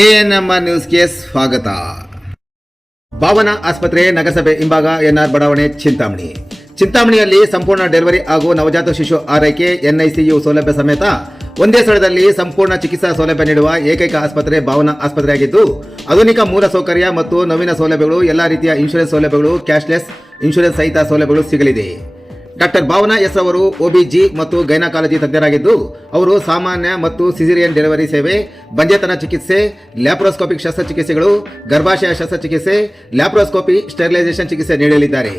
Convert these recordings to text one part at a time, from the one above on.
ANMR ನ್ಯೂಸ್ಗೆ ಸ್ವಾಗತ. ಭಾವನಾ ಆಸ್ಪತ್ರೆ ನಗರಸಭೆ ಹಿಂಭಾಗ ಎನ್ಆರ್ ಬಡಾವಣೆ ಚಿಂತಾಮಣಿಯಲ್ಲಿ ಸಂಪೂರ್ಣ ಡೆಲಿವರಿ ಹಾಗೂ ನವಜಾತ ಶಿಶು ಆರೈಕೆ ಎನ್ಐಸಿಯು ಸೌಲಭ್ಯ ಸಮೇತ ಒಂದೇ ಸ್ಥಳದಲ್ಲಿ ಸಂಪೂರ್ಣ ಚಿಕಿತ್ಸಾ ಸೌಲಭ್ಯ ನೀಡುವ ಏಕೈಕ ಆಸ್ಪತ್ರೆ ಭಾವನಾ ಆಸ್ಪತ್ರೆಯಾಗಿದ್ದು, ಆಧುನಿಕ ಮೂಲ ಸೌಕರ್ಯ ಮತ್ತು ನವೀನ ಸೌಲಭ್ಯಗಳು, ಎಲ್ಲ ರೀತಿಯ ಇನ್ಶೂರೆನ್ಸ್ ಸೌಲಭ್ಯಗಳು, ಕ್ಯಾಶ್ಲೆಸ್ ಇನ್ಶೂರೆನ್ಸ್ ಸಹಿತ ಸೌಲಭ್ಯಗಳು ಸಿಗಲಿದೆ. ಡಾಕ್ಟರ್ ಭಾವನಾ ಎಸ್ ಅವರು ಒಬಿಜಿ ಮತ್ತು ಗೈನಕಾಲಜಿ ತಜ್ಞರಾಗಿದ್ದು, ಅವರು ಸಾಮಾನ್ಯ ಮತ್ತು ಸಿಸೇರಿಯನ್ ಡೆಲಿವರಿ ಸೇವೆ, ಬಂಜೆತನ ಚಿಕಿತ್ಸೆ, ಲ್ಯಾಪ್ರೋಸ್ಕೋಪಿಕ್ ಶಸ್ತ್ರಚಿಕಿತ್ಸೆಗಳು, ಗರ್ಭಾಶಯ ಶಸ್ತ್ರಚಿಕಿತ್ಸೆ, ಲ್ಯಾಪ್ರೋಸ್ಕೋಪಿ ಸ್ಟೆರಿಲೈಸೇಷನ್ ಚಿಕಿತ್ಸೆ ನೀಡಲಿದ್ದಾರೆ.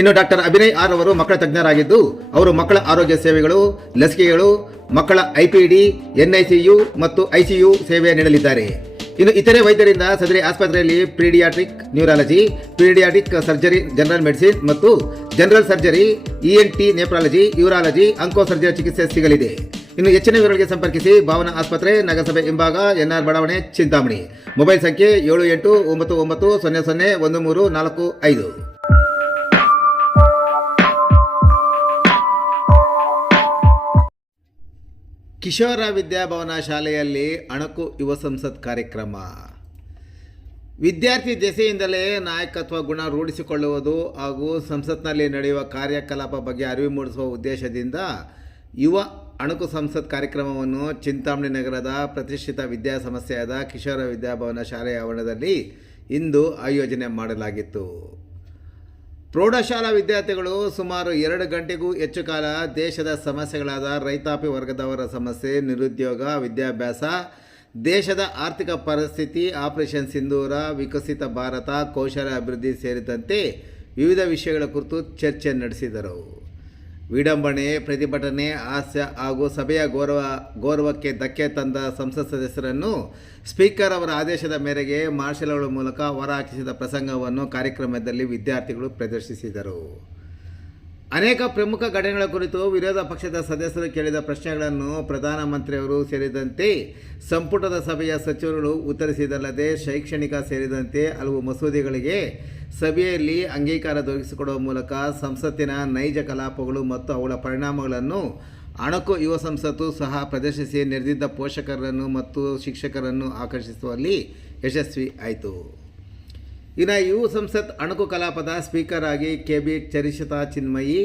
ಇನ್ನು ಡಾಕ್ಟರ್ ಅಭಿನಯ್ ಆರ್ ಅವರು ಮಕ್ಕಳ ತಜ್ಞರಾಗಿದ್ದು, ಅವರು ಮಕ್ಕಳ ಆರೋಗ್ಯ ಸೇವೆಗಳು, ಲಸಿಕೆಗಳು, ಮಕ್ಕಳ ಐಪಿಡಿ, ಎನ್ಐಸಿಯು ಮತ್ತು ಐಸಿಯು ಸೇವೆ ನೀಡಲಿದ್ದಾರೆ. ಇನ್ನು ಇತರೆ ವೈದ್ಯರಿಂದ ಸದರಿ ಆಸ್ಪತ್ರೆಯಲ್ಲಿ pediatric neurology, pediatric surgery, general medicine ಮತ್ತು general surgery, ENT, nephrology, urology, onco surgery ಚಿಕಿತ್ಸೆ ಸಿಗಲಿದೆ. ಇನ್ನು ಹೆಚ್ಚಿನ ವಿವರಗಳಿಗೆ ಸಂಪರ್ಕಿಸಿ ಭಾವನಾ ಆಸ್ಪತ್ರೆ, ನಗರಸಭೆ ಹಿಂಭಾಗ, ಎನ್ಆರ್ ಬಡಾವಣೆ, ಚಿಂತಾಮಣಿ. ಮೊಬೈಲ್ ಸಂಖ್ಯೆ 7899001345. ಕಿಶೋರ ವಿದ್ಯಾಭವನ ಶಾಲೆಯಲ್ಲಿ ಅಣಕು ಯುವ ಸಂಸತ್ ಕಾರ್ಯಕ್ರಮ. ವಿದ್ಯಾರ್ಥಿ ದೆಸೆಯಿಂದಲೇ ನಾಯಕತ್ವ ಗುಣ ರೂಢಿಸಿಕೊಳ್ಳುವುದು ಹಾಗೂ ಸಂಸತ್ನಲ್ಲಿ ನಡೆಯುವ ಕಾರ್ಯಕಲಾಪ ಬಗ್ಗೆ ಅರಿವು ಮೂಡಿಸುವ ಉದ್ದೇಶದಿಂದ ಯುವ ಅಣಕು ಸಂಸತ್ ಕಾರ್ಯಕ್ರಮವನ್ನು ಚಿಂತಾಮಣಿ ನಗರದ ಪ್ರತಿಷ್ಠಿತ ವಿದ್ಯಾಸಂಸ್ಥೆಯಾದ ಕಿಶೋರ ವಿದ್ಯಾಭವನ ಶಾಲೆಯ ಆವರಣದಲ್ಲಿ ಇಂದು ಆಯೋಜನೆ ಮಾಡಲಾಗಿತ್ತು. ಪ್ರೌಢಶಾಲಾ ವಿದ್ಯಾರ್ಥಿಗಳು ಸುಮಾರು 2 ಗಂಟೆಗೂ ಹೆಚ್ಚು ಕಾಲ ದೇಶದ ಸಮಸ್ಯೆಗಳಾದ ರೈತಾಪಿ ವರ್ಗದವರ ಸಮಸ್ಯೆ, ನಿರುದ್ಯೋಗ, ವಿದ್ಯಾಭ್ಯಾಸ, ದೇಶದ ಆರ್ಥಿಕ ಪರಿಸ್ಥಿತಿ, ಆಪರೇಷನ್ ಸಿಂಧೂರ, ವಿಕಸಿತ ಭಾರತ, ಕೌಶಲ್ಯ ಅಭಿವೃದ್ಧಿ ಸೇರಿದಂತೆ ವಿವಿಧ ವಿಷಯಗಳ ಕುರಿತು ಚರ್ಚೆ ನಡೆಸಿದರು. ವಿಡಂಬನೆ, ಪ್ರತಿಭಟನೆ, ಹಾಸ್ಯ ಹಾಗೂ ಸಭೆಯ ಗೌರವಕ್ಕೆ ಧಕ್ಕೆ ತಂದ ಸಂಸತ್ ಸದಸ್ಯರನ್ನು ಸ್ಪೀಕರ್ ಅವರ ಆದೇಶದ ಮೇರೆಗೆ ಮಾರ್ಷಲ್ಗಳ ಮೂಲಕ ಹೊರಹಾಕಿಸಿದ ಪ್ರಸಂಗವನ್ನು ಕಾರ್ಯಕ್ರಮದಲ್ಲಿ ವಿದ್ಯಾರ್ಥಿಗಳು ಪ್ರದರ್ಶಿಸಿದರು. ಅನೇಕ ಪ್ರಮುಖ ಘಟನೆಗಳ ಕುರಿತು ವಿರೋಧ ಪಕ್ಷದ ಸದಸ್ಯರು ಕೇಳಿದ ಪ್ರಶ್ನೆಗಳನ್ನು ಪ್ರಧಾನಮಂತ್ರಿಯವರು ಸೇರಿದಂತೆ ಸಂಪುಟದ ಸಭೆಯ ಸಚಿವರುಗಳು ಉತ್ತರಿಸಿದಲ್ಲದೆ ಶೈಕ್ಷಣಿಕ ಸೇರಿದಂತೆ ಹಲವು ಮಸೂದೆಗಳಿಗೆ ಸಭೆಯಲ್ಲಿ ಅಂಗೀಕಾರ ದೊರಕಿಸಿಕೊಡುವ ಮೂಲಕ ಸಂಸತ್ತಿನ ನೈಜ ಕಲಾಪಗಳು ಮತ್ತು ಅವುಗಳ ಪರಿಣಾಮಗಳನ್ನು ಅಣಕು ಯುವ ಸಂಸತ್ತು ಸಹ ಪ್ರದರ್ಶಿಸಿ ನೆರೆದಿದ್ದ ಪೋಷಕರನ್ನು ಮತ್ತು ಶಿಕ್ಷಕರನ್ನು ಆಕರ್ಷಿಸುವಲ್ಲಿ ಯಶಸ್ವಿ ಆಯಿತು. ಇನ್ನು ಯುವ ಸಂಸತ್ ಅಣಕು ಕಲಾಪದ ಸ್ಪೀಕರ್ ಆಗಿ ಕೆಬಿ ಚರಿಷತಾ ಚಿನ್ಮಯಿ,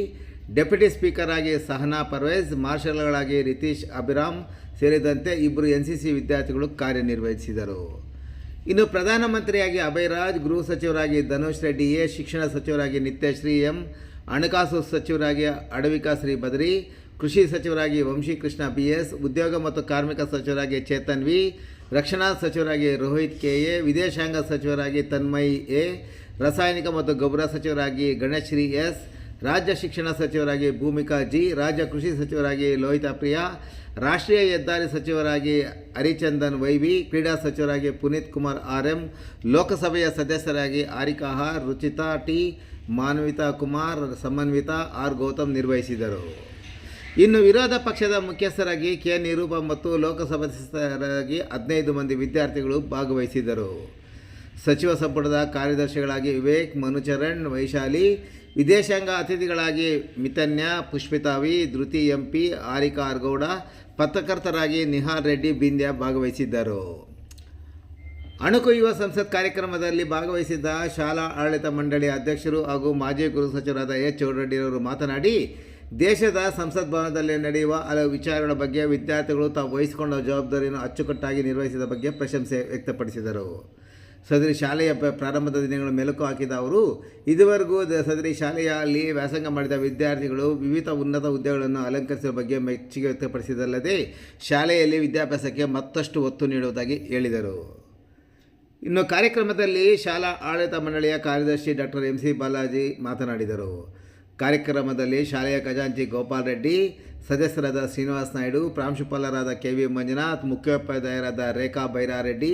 ಡೆಪ್ಯೂಟಿ ಸ್ಪೀಕರ್ ಆಗಿ ಸಹನಾ ಪರ್ವೇಜ್, ಮಾರ್ಷಲ್ಗಳಾಗಿ ರಿತೀಶ್ ಅಭಿರಾಮ್ ಸೇರಿದಂತೆ 2 ಎನ್ಸಿಸಿ ವಿದ್ಯಾರ್ಥಿಗಳು ಕಾರ್ಯನಿರ್ವಹಿಸಿದರು. ಇನ್ನು ಪ್ರಧಾನಮಂತ್ರಿಯಾಗಿ ಅಭಯರಾಜ್, ಗೃಹ ಸಚಿವರಾಗಿ ಧನುಷ್ ರೆಡ್ಡಿ ಎ, ಶಿಕ್ಷಣ ಸಚಿವರಾಗಿ ನಿತ್ಯಶ್ರೀ ಎಂ, ಹಣಕಾಸು ಸಚಿವರಾಗಿ ಅಡವಿಕಾ ಶ್ರೀ ಬದ್ರಿ, ಕೃಷಿ ಸಚಿವರಾಗಿ ವಂಶೀಕೃಷ್ಣ BS, ಉದ್ಯೋಗ ಮತ್ತು ಕಾರ್ಮಿಕ ಸಚಿವರಾಗಿ ಚೇತನ್ ವಿ, ರಕ್ಷಣಾ ಸಚಿವರಾಗಿ ರೋಹಿತ್ KA, ವಿದೇಶಾಂಗ ಸಚಿವರಾಗಿ ತನ್ಮಯ್ A, ರಾಸಾಯನಿಕ ಮತ್ತು ಗೊಬ್ಬರ ಸಚಿವರಾಗಿ ಗಣೇಶ್ರೀ S, ರಾಜ್ಯ ಶಿಕ್ಷಣ ಸಚಿವರಾಗಿ ಭೂಮಿಕಾ G, ರಾಜ್ಯ ಕೃಷಿ ಸಚಿವರಾಗಿ ಲೋಹಿತಾ ಪ್ರಿಯಾ, ರಾಷ್ಟ್ರೀಯ ಹೆದ್ದಾರಿ ಸಚಿವರಾಗಿ ಹರಿಚಂದನ್ YV, ಕ್ರೀಡಾ ಸಚಿವರಾಗಿ ಪುನೀತ್ ಕುಮಾರ್ RM, ಲೋಕಸಭೆಯ ಸದಸ್ಯರಾಗಿ Harika R, Ruchita T, Manvita Kumar, Samanvitha R Gautam ನಿರ್ವಹಿಸಿದರು. ಇನ್ನು ವಿರೋಧ ಪಕ್ಷದ ಮುಖ್ಯಸ್ಥರಾಗಿ ಕೆ ನಿರೂಪ ಮತ್ತು ಲೋಕಸಭಾ ಸದಸ್ಯರಾಗಿ 15 ಮಂದಿ ವಿದ್ಯಾರ್ಥಿಗಳು ಭಾಗವಹಿಸಿದರು. ಸಚಿವ ಸಂಪುಟದ ಕಾರ್ಯದರ್ಶಿಗಳಾಗಿ ವಿವೇಕ್, ಮನುಚರಣ್, ವೈಶಾಲಿ, ವಿದೇಶಾಂಗ ಅತಿಥಿಗಳಾಗಿ ಮಿತನ್ಯ, ಪುಷ್ಪಿತಾವಿ, ಧೃತಿ MP, ಹಾರಿಕಾ ಆರ್ ಗೌಡ, ಪತ್ರಕರ್ತರಾಗಿ ನಿಹಾಲ್ ರೆಡ್ಡಿ ಬಿಂದ್ಯಾ ಭಾಗವಹಿಸಿದ್ದರು. ಅಣಕು ಯುವ ಸಂಸತ್ ಕಾರ್ಯಕ್ರಮದಲ್ಲಿ ಭಾಗವಹಿಸಿದ್ದ ಶಾಲಾ ಆಡಳಿತ ಮಂಡಳಿ ಅಧ್ಯಕ್ಷರು ಹಾಗೂ ಮಾಜಿ ಗೃಹ ಸಚಿವರಾದ ಎಚ್ ಚೌಡರೆಡ್ಡಿಯವರು ಮಾತನಾಡಿ, ದೇಶದ ಸಂಸತ್ ಭವನದಲ್ಲಿ ನಡೆಯುವ ಹಲವು ವಿಚಾರಗಳ ಬಗ್ಗೆ ವಿದ್ಯಾರ್ಥಿಗಳು ತಾವು ವಹಿಸಿಕೊಂಡ ಜವಾಬ್ದಾರಿಯನ್ನು ಅಚ್ಚುಕಟ್ಟಾಗಿ ನಿರ್ವಹಿಸಿದ ಬಗ್ಗೆ ಪ್ರಶಂಸೆ ವ್ಯಕ್ತಪಡಿಸಿದರು. ಸದರಿ ಶಾಲೆಯ ಪ್ರಾರಂಭದ ದಿನಗಳು ಮೆಲುಕು ಹಾಕಿದ ಅವರು, ಇದುವರೆಗೂ ಸದರಿ ಶಾಲೆಯಲ್ಲಿ ವ್ಯಾಸಂಗ ಮಾಡಿದ ವಿದ್ಯಾರ್ಥಿಗಳು ವಿವಿಧ ಉನ್ನತ ಹುದ್ದೆಗಳನ್ನು ಅಲಂಕರಿಸುವ ಬಗ್ಗೆ ಮೆಚ್ಚುಗೆ ವ್ಯಕ್ತಪಡಿಸಿದಲ್ಲದೆ ಶಾಲೆಯಲ್ಲಿ ವಿದ್ಯಾಭ್ಯಾಸಕ್ಕೆ ಮತ್ತಷ್ಟು ಒತ್ತು ನೀಡುವುದಾಗಿ ಹೇಳಿದರು. ಇನ್ನು ಕಾರ್ಯಕ್ರಮದಲ್ಲಿ ಶಾಲಾ ಆಡಳಿತ ಮಂಡಳಿಯ ಕಾರ್ಯದರ್ಶಿ ಡಾಕ್ಟರ್ MC ಬಾಲಾಜಿ ಮಾತನಾಡಿದರು. ಕಾರ್ಯಕ್ರಮದಲ್ಲಿ ಶಾಲೆಯ ಖಜಾಂಚಿ ಗೋಪಾಲ್ ರೆಡ್ಡಿ, ಸದಸ್ಯರಾದ ಶ್ರೀನಿವಾಸ್ ನಾಯ್ಡು, ಪ್ರಾಂಶುಪಾಲರಾದ KV ಮಂಜುನಾಥ್, ಮುಖ್ಯೋಪಾಧ್ಯಾಯರಾದ ರೇಖಾ ಬೈರಾರೆಡ್ಡಿ,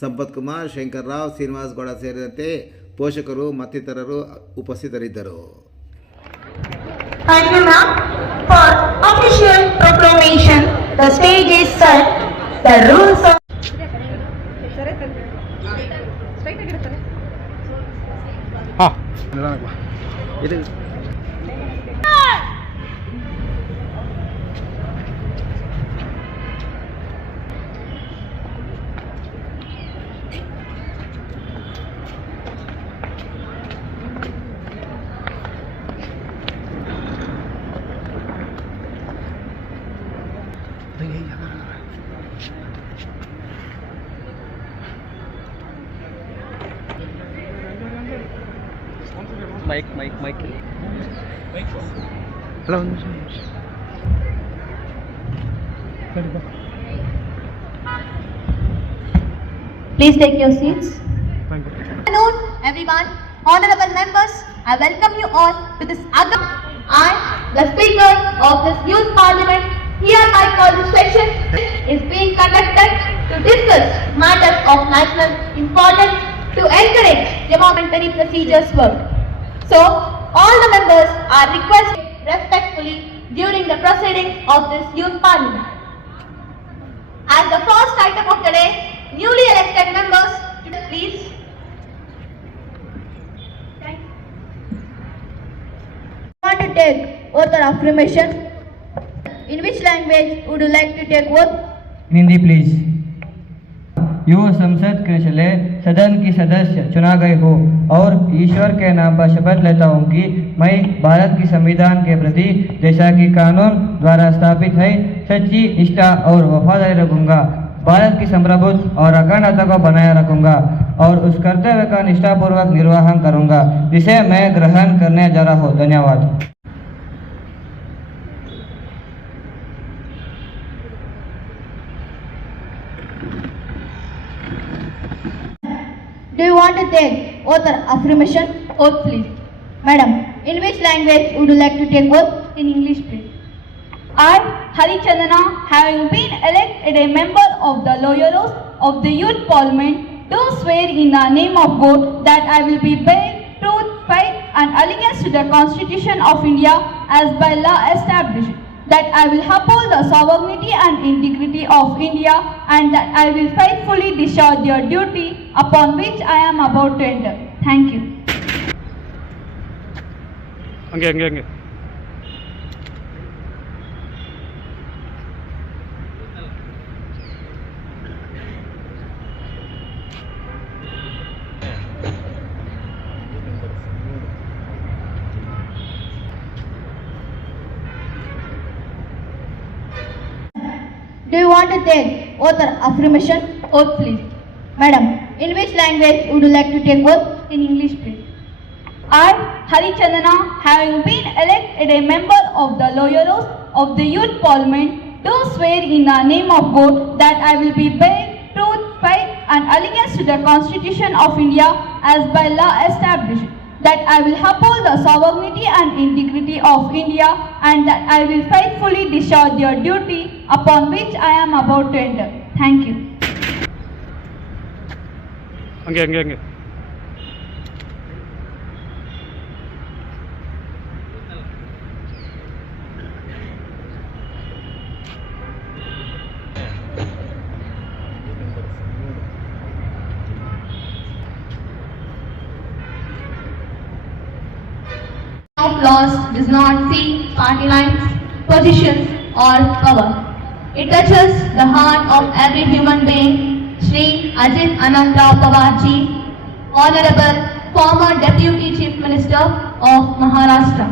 ಸಂಪತ್ ಕುಮಾರ್, ಶಂಕರ್ ರಾವ್, ಶ್ರೀನಿವಾಸ್ ಗೌಡ ಸೇರಿದಂತೆ ಪೋಷಕರು ಮತ್ತಿತರರು ಉಪಸ್ಥಿತರಿದ್ದರು. Mike. Hello. Please take your seats. Thank you. Good afternoon, everyone. Honorable members, I welcome you all to this other. I, the Speaker of this Youth Parliament, hereby call this session is being conducted to discuss matters of national importance to encourage democratic procedures work. So, all the members are requested respectfully during the proceedings of this Youth Parliament. As the first item of the day, newly elected members, please. Want to take oath or affirmation? In which language would you like to take oath? Hindi please. युवा संसद के चले सदन की सदस्य चुना गए हो और ईश्वर के नाम पर शपथ लेता हूँ कि मैं भारत की संविधान के प्रति जैसा कि कानून द्वारा स्थापित है सच्ची निष्ठा और वफादारी रखूंगा, भारत की संप्रभुत्व और अखंडता को बनाए रखूंगा और उस कर्तव्य का निष्ठापूर्वक निर्वहन करूंगा जिसे मैं ग्रहण करने जा रहा हूँ। धन्यवाद। Do you want to take oath or affirmation? Oath, please. Madam, in which language would you like to take oath? In English, please. I, Hari Chandana, having been elected a member of the Loyalists of the Youth Parliament, do swear in the name of God that I will be bear truth, faith and allegiance to the Constitution of India as by law established, that I will uphold the sovereignty and integrity of India and that I will faithfully discharge your duty upon which I am about to enter. Thank you. Hangge. Do you want to take oath or affirmation? Oath, please. Madam, in which language would you like to take oath? In English, please. I, Hari Chandana, having been elected a member of the Loyalists of the Youth Parliament, do swear in the name of God that I will be bear truth, faith and allegiance to the Constitution of India as by law established, that I will uphold the sovereignty and integrity of India and that I will faithfully discharge your duty upon which I am about to enter. Thank you. Hangge. Of laws does not see party lines, positions or power. It touches the heart of every human being. Shri Ajit Anand Rao Pawarji, Honorable former Deputy Chief Minister of Maharashtra,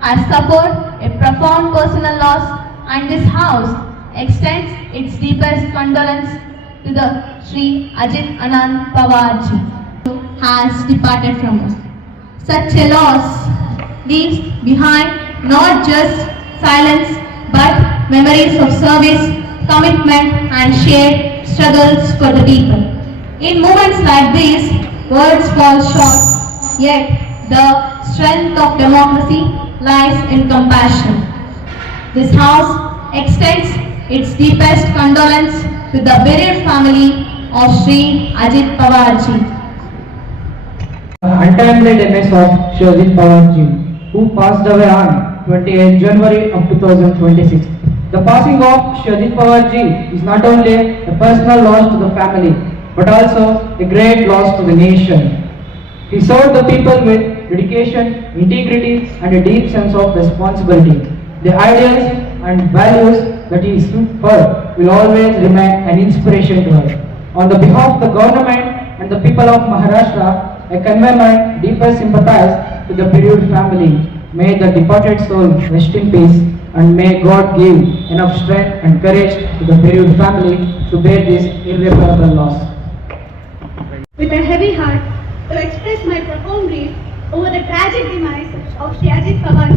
has suffered a profound personal loss and this House extends its deepest condolence to the Shri Ajit Anand Pawarji who has departed from us. Such a loss leaves behind not just silence but memories of service, commitment and shared struggles for the people. In moments like these, words fall short, yet the strength of democracy lies in compassion. This House extends its deepest condolence to the bereaved family of Shri Ajit Pawarji. Untimely demise of Shri Ajit Pawarji, who passed away on 28 January of 2026. The passing of Shri Ajit Pawarji is not only a personal loss to the family, but also a great loss to the nation. He served the people with dedication, integrity and a deep sense of responsibility. The ideals and values that he stood for will always remain an inspiration to us. On the behalf of the government and the people of Maharashtra, I convey my deepest sympathies to the bereaved family. May the departed soul rest in peace and may God give enough strength and courage to the bereaved family to bear this irreparable loss. With a heavy heart, to express my profound grief over the tragic demise of Shri Ajit Pawar,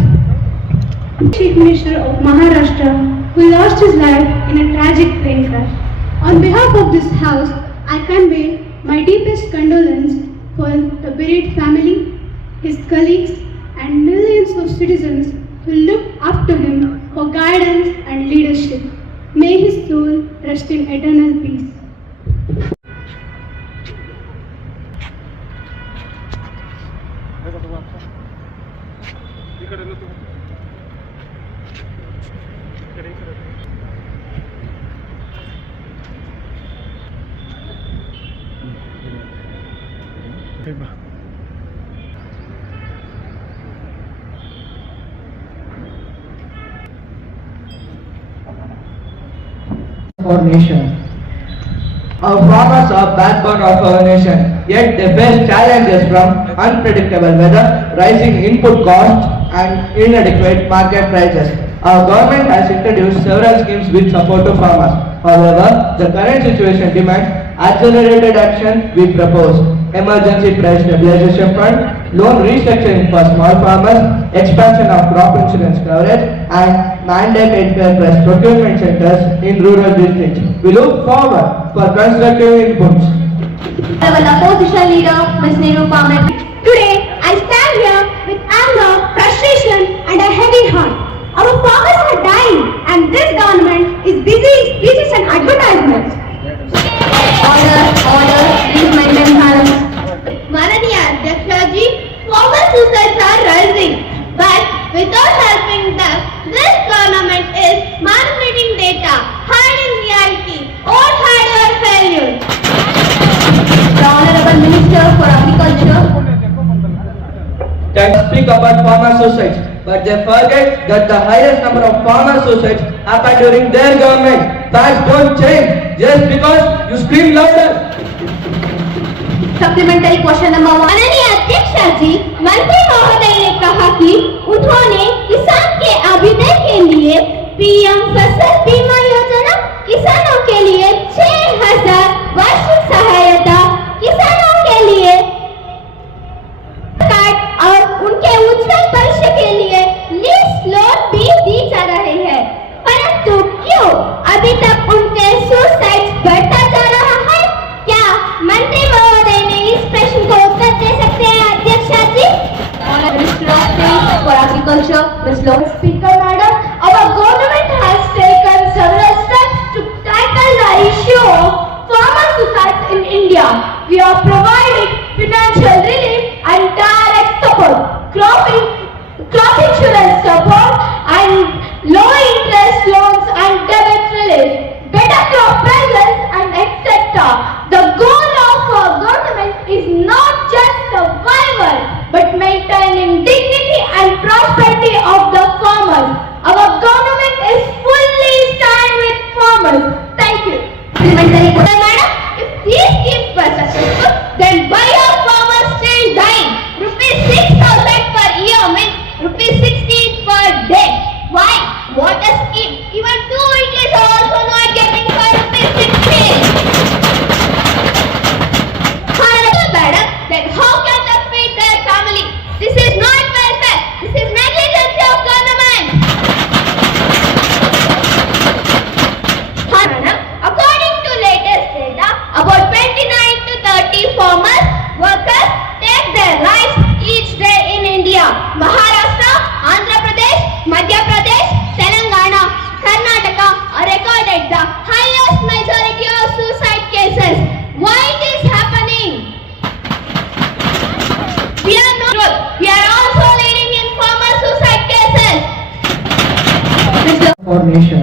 Chief Minister of Maharashtra, who lost his life in a tragic plane crash. On behalf of this House, I convey my deepest condolence for the bereaved family, his colleagues, and millions of citizens who looked up to him for guidance and leadership. May his soul rest in eternal peace. Our nation. Our farmers are backbone of our nation, yet they face challenges from unpredictable weather, rising input costs, and inadequate market prices. Our government has introduced several schemes with support to farmers. However, the current situation demands accelerated action. We propose emergency price stabilization fund, loan restructuring for small farmers, expansion of crop insurance coverage, and mandated fair price procurement centers in rural districts. We look forward for constructive inputs. Honorable Opposition Leader, Ms. Neeru Parmar. Today, I stand here with anger, frustration, and a heavy heart. Our farmers are dying, and this government is busy in speeches and advertisements. Order, please maintain silence. Mananiya Adhyaksha ji, farmer suicides are rising, but without helping them, this government is manipulating data, hiding reality, or hardware failures. The Honorable Minister for Agriculture. That speak about farmer suicides, but they forget that the highest number of farmer suicides happened during their government. Facts don't change just because you scream louder. Supplementary question number 1. माननीय अध्यक्षा जी, मंत्री महोदय ने कहा कि उन्होंने किसान के अभ्युदय के लिए पीएम फसल बीमा योजना, किसानों के लिए 6,000 वार्षिक सहायता, किसानों के लिए कार्ड और उनके उज्जवल भविष्य के लिए लीज लोन भी दी जा रही है, परंतु क्यों अभी तक उनके सुसाइड बढ़ता जा रहा है? क्या मंत्री महोदय ने इस प्रश्न को उत्तर दे सकते हैं अध्यक्षा जी? Minister for Agriculture, Ms. Lohan. Speaker Madam, our government has taken several steps to tackle the issue of farmer suicides in India. We are providing financial relief and direct support, crop insurance support, and low interest loans and debt relief, better crop prices, and etc. The goal of our government is not just survival, but maintaining dignity and prosperity of the farmers. Our government is fully stand with farmers. Thank you. Supplementary question. Madam, if these schemes were successful, then why are farmers still dying? ₹6,000 per year means ₹16 per day. Why? What a scheme! Even 2 idlis are also not getting for ₹16. Honorable Madam, then how can they feed their family? This is not welfare. This is negligence of government. Madam, according to latest data, about 29 to 30 farmers workers take their lives each day in India. Maharashtra, Andhra Pradesh, Madhya Pradesh, Telangana, Karnataka are recorded the highest majority of suicide cases. Why it is happening? We are not. We are also leading in farmer suicide cases. Our nation.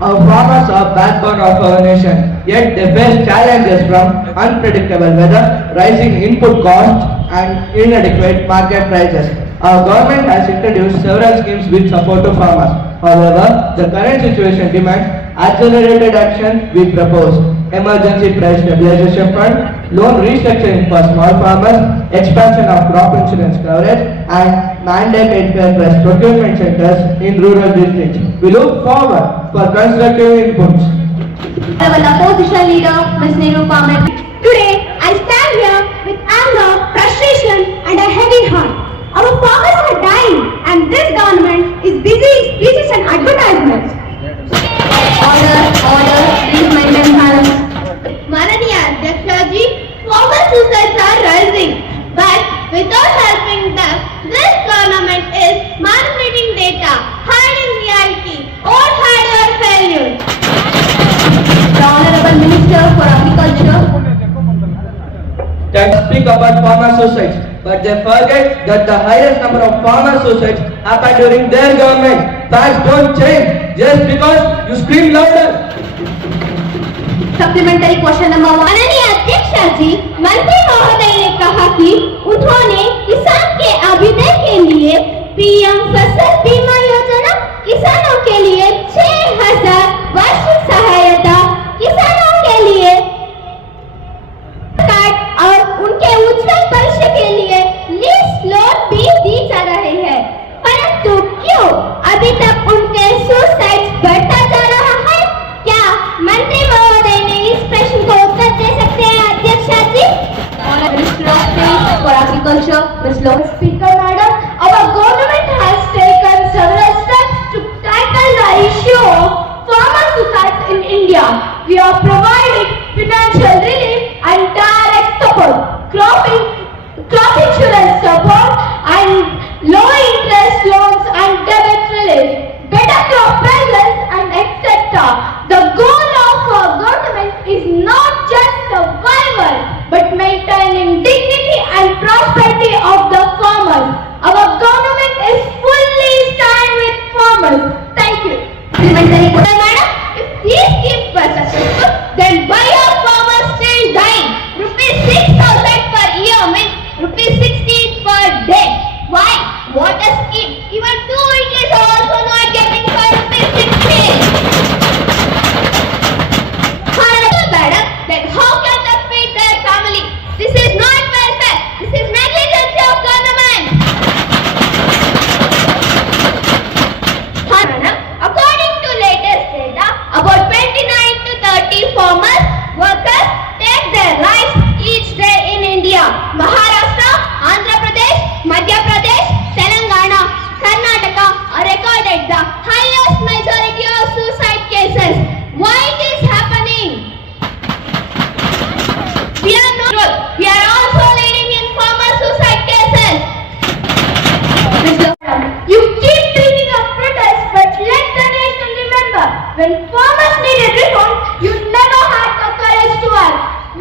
Our farmers are backbone of our nation, yet they face challenges from unpredictable weather, rising input costs, and inadequate market prices. Our government has introduced several schemes with support to farmers. However, the current situation demands accelerated action. We propose emergency price stabilization fund, loan restructuring for small farmers, expansion of crop insurance coverage, and mandated fair price procurement centers in rural districts. We look forward for constructive inputs. Honorable Opposition Leader, Ms. Neeru Parmar. Today, I stand here with anger, frustration, and a heavy helping them. This government is manipulating data, hiding reality, or hiding failure. The Honorable Minister for Agriculture. That speak about farmer suicides, but they forget that the highest number of farmer suicides happened during their government. Facts don't change just because you scream louder. Supplementary question number 1. माननीय अध्यक्ष जी, मंत्री महोदय ने कहा कि उन्होंने किसान के अभ्युदय के लिए पीएम फसल बीमा योजना, किसानों के लिए 6,000 वार्षिक सहायता, किसानों के लिए कार्ड और उनके उज्जवल भविष्य के लिए लीज लोन भी दी जा रही है, परंतु क्यों अभी तक उनके सुसाइड बढ़ता जा रहा है? क्या मंत्री महोदय ने इस प्रश्न को उत्तर दे सकते हैं अध्यक्ष जी? Minister of State for Agriculture, Ms. Lois. Speaker Madam, our government has taken several steps to tackle the issue of farmer suicides in India. We are providing financial relief and direct support, crop insurance support and low interest loans and debt relief, better crop prices and etc. The goal of our government is not just survival but maintaining dignity and prosperity of the farmers. Our government is fully stand with farmers. Thank you. Supplementary question. Madam, if these schemes were successful, then why are farmers still dying? Rupees 6,000 per year means rupees 16 per day. Why? What a scheme. Even 2 idlis are also not getting for rupees 16. Honorable Madam, then how can they feed their family? This is not welfare. This is negligence of government. Madam, according to latest data, about 29 to 30 farmers workers take their lives each day in India. Maharashtra, Andhra Pradesh, Madhya Pradesh, Telangana, Karnataka are recorded the highest majority of suicide cases. Why it is happening? We are not. We are also leading in farmer suicide cases. You keep bringing up protests, but let the nation remember, when farmers needed reforms, you never had the courage to act.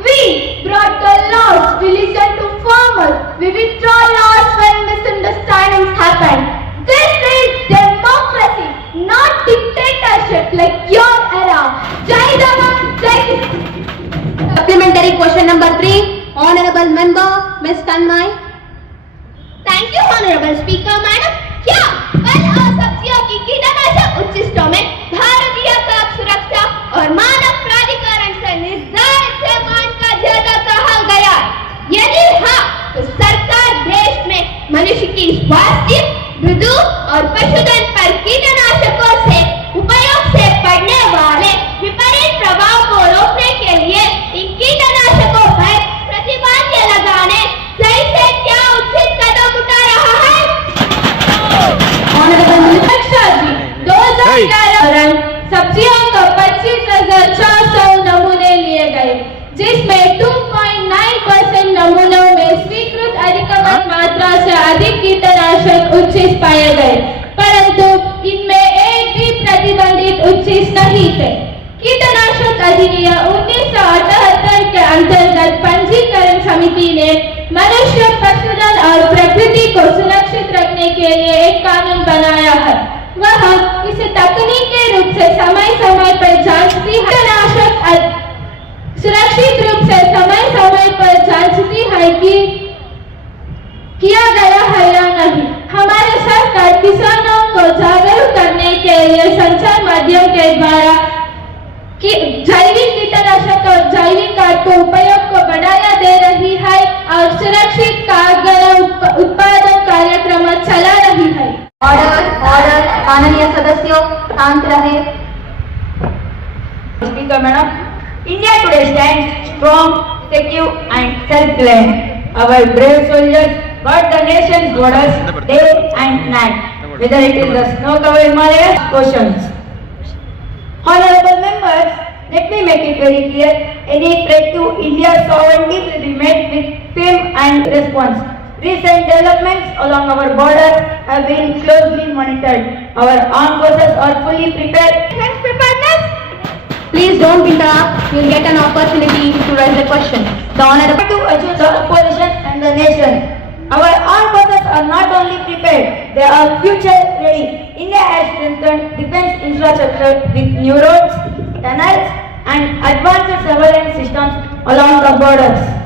We brought the laws, we listened to farmers, we withdraw laws when misunderstandings happen. This is democracy, not dictatorship like your era. Jai Jawan, Jai Kisan. Supplementary question number 3. Honorable Member, Ms. Tanmay. Thank you, Honorable Speaker, Madam. क्या फल और सब्जियों की कीटनाशक उच्चिष्टों में भारतीय खाद्य सुरक्षा और मानक प्राधिकरण से निर्धारित मान का ज्यादा कहा गया? यदि हाँ, तो सरकार देश में मनुष्य की स्वास्थ्य, मृदु और पशुधन पर कीटनाशकों से उपयोग से पड़ने वाले विपरीत प्रभाव को रोकने के लिए इन कीटनाशकों पर प्रतिबंध लगाने सही से क्या उचित कदम उठा रहा है? Honorable Minister. अध्यक्षा जी, 2011 दौरान सब्जियों का 25,400 नमूने लिए गए, जिसमें 2.9% नमूनों में स्वीकृत अधिकतम मात्रा से अधिक कीटनाशक उच्चिष्ट पाए गए, परंतु इनमें एक भी प्रतिबंधित उच्चिष्ट नहीं थे। कीटनाशक अधिनियम 1978 के अंतर्गत पंजीकरण समिति ने मनुष्य, पशुधन और प्रकृति को सुरक्षित रखने के लिए एक कानून बनाया है। वह इसे तकनीकी रूप से समय समय पर जांचती है, कीटनाशक सुरक्षित रूप से समय समय पर जांचती है कि किया गया है या नहीं। हमारे सरकार किसानों को जागरूक करने के लिए संचार माध्यम के द्वारा कि जैविक कीटनाशक और जैविक खाद को उपयोग को बढ़ावा दे रही है और सुरक्षित कारगर उत्पादन कार्यक्रम चला रही है। ऑर्डर माननीय सदस्यों शांत रहे। Speaker Madam, India today stands strong, secure and self-reliant. Our brave soldiers guard the nation's borders day and night, whether it is the snow-covered Himalayas, oceans. Honorable members, let me make it very clear, any threat to India's sovereignty will be met with firm and response. Recent developments along our borders have been closely monitored. Our armed forces are fully prepared. Next preparedness. Please don't interrupt. You'll get an opportunity to raise the question. The Honorable To achieve the opposition and the nation. Our armed forces are not only prepared, they are future ready. India has strengthened defense infrastructure with new roads, tunnels and advanced surveillance systems along the borders.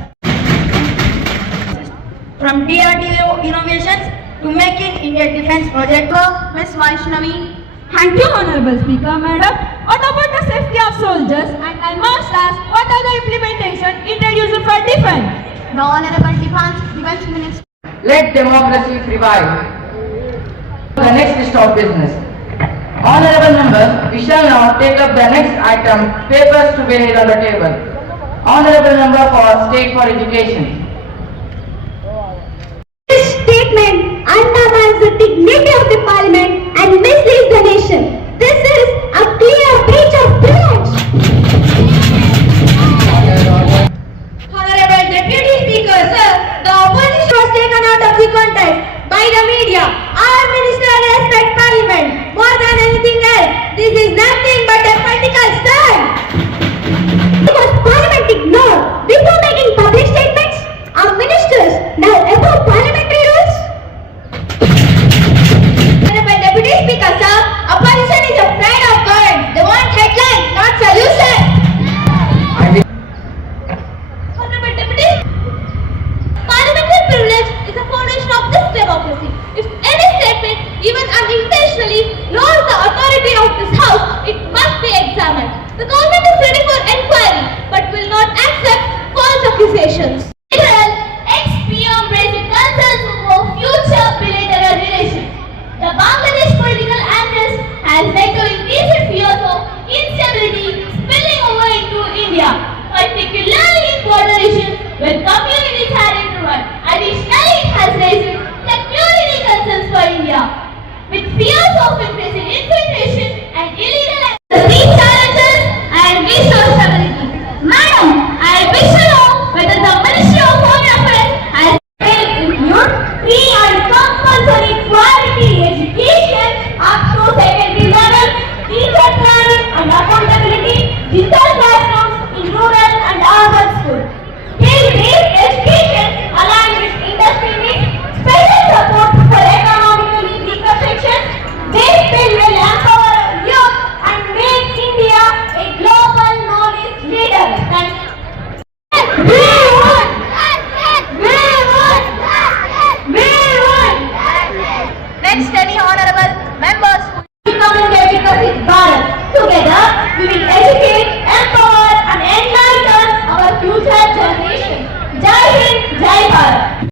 From DRDO innovations to Make in India Defense Project. Ms. Vaishnavi. Thank you, Honorable Speaker, Madam. What about the safety of soldiers? And I must ask, what are the implementation introduced for defense? The Honorable Defense Minister. Let democracy prevail. The next list of business. Honorable members, we shall now take up the next item, papers to be laid on the table. Honorable member for State for Education.